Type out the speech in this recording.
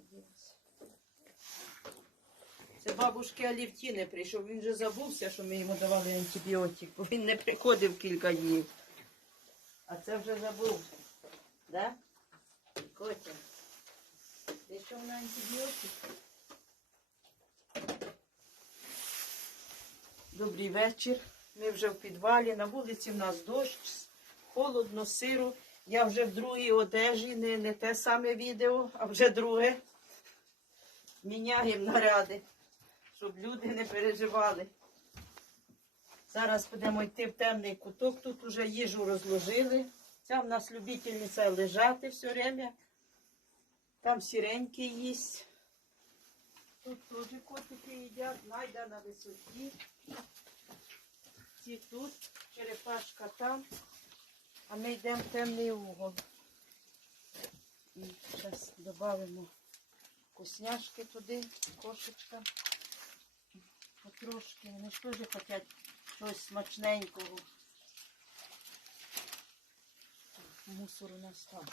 Молодець. Це бабушки Алівтіни прийшов. Він вже забувся, що ми йому давали антибіотик. Він не приходив кілька днів. А це вже забув. Да? Котя. Ти що на антибіотик? Добрий вечір. Ми вже в підвалі. На вулиці в нас дощ, холодно, сиро. Я вже в другій одежі, не, не те саме відео, а вже друге. Міняємо наряди, щоб люди не переживали. Зараз будемо йти в темний куток. Тут вже їжу розложили. Ця в нас любительниця лежати все время. Там сіренький їсть. Тут теж котики їдять, найда на висоті. Ці тут, черепашка а ми йдемо в темний угол. І зараз додамо вкусняшки туди, кошечка. Потрошки. Вони ж теж хочуть щось смачненького. Мусор у нас там.